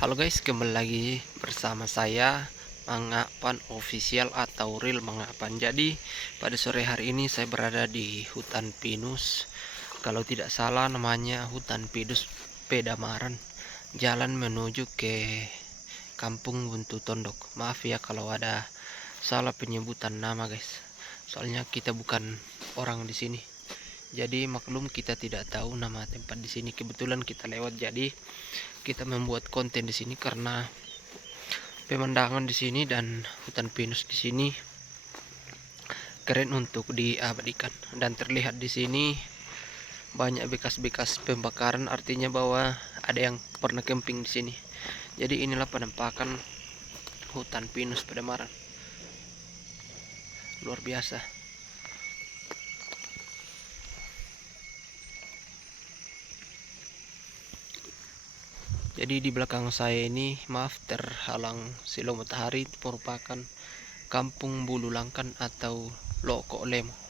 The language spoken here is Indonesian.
Halo guys, kembali lagi bersama saya Mangapan Official atau Real Mangapan. Jadi pada sore hari ini saya berada di hutan pinus. Kalau tidak salah namanya hutan pinus Pedamaran. Jalan menuju ke Kampung Buntu Tondok. Maaf ya kalau ada salah penyebutan nama guys. Soalnya kita bukan orang di sini. Jadi maklum kita tidak tahu nama tempat di sini. Kebetulan kita lewat, jadi kita membuat konten di sini karena pemandangan di sini dan hutan pinus di sini keren untuk diabadikan. Dan terlihat di sini banyak bekas-bekas pembakaran, artinya bahwa ada yang pernah camping di sini. Jadi inilah penampakan hutan pinus Pedamaran. Luar biasa. Jadi di belakang saya ini, maaf terhalang silau matahari, merupakan Kampung Bulu Langkan atau Loko Lemo.